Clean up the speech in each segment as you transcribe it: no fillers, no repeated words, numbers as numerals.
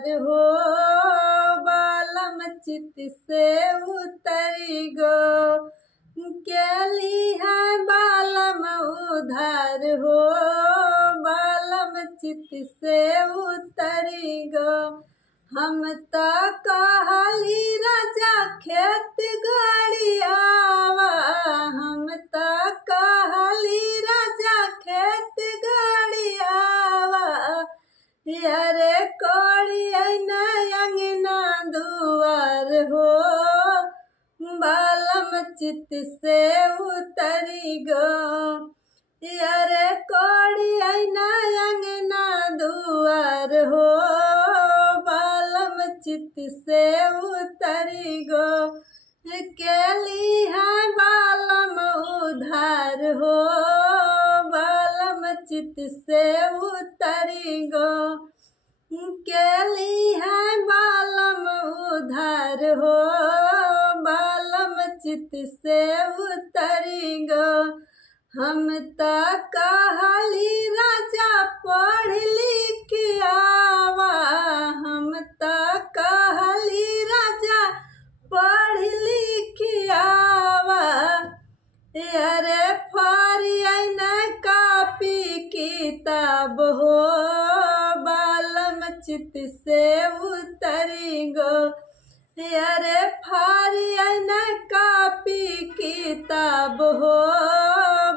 उधार हो बालम चित से उतरी गो। केली है बालम उधार हो बालम चित से उतरी गो। हम तो कहली राजा खेत गड़ियावा, हम तो कहली राजा खेत गड़ियावा। यारे कोड़ी अंगना दुआर हो बालम चित से उतरी गो। यारे कोड़ी अंगना दुआर हो बालम चित से उतरी गो। केली है बालम उधार हो बालम चित से उतरी गो। केली है बालम उधार हो बालम चित से उतरी गो। हम तो कहली राजा पढ़ लिख आवा, हम तो कहली राजा पढ़ लिख आवा। अरे फरियन कापी किताब हो बालम चित से उतरी गो। अरे फरियन कापी किताब हो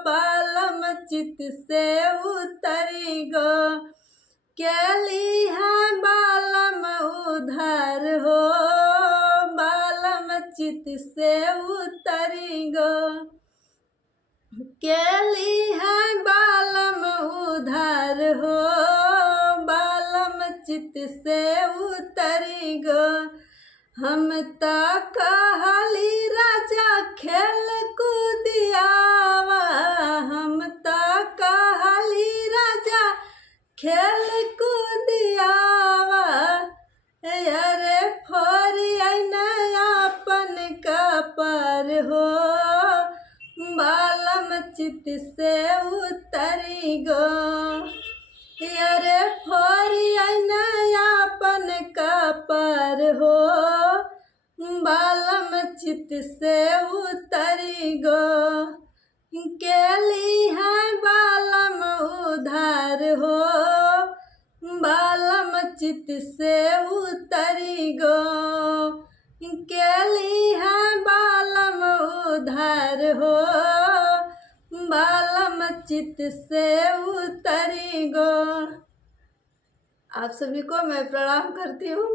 बालम चित से उतरी गो। केली है बालम उधार हो बालम चित से उतरी गो। केली है बालम उधार हो बालम चित से उतरी गो। हम तो कहली राजा खेल कूदियावा, हम तो कहली राजा खेल कूदियावा। अरे फरियन अपन कपर हो बालम चित से उतरी गो। अरे फरियन अपन कपर हो बालम चित से उतरी गो। केली है बालम उधार हो बालम चित से उतरी गो। केली है बालम उधार हो बालम चित से उतरी गो। आप सभी को मैं प्रणाम करती हूँ।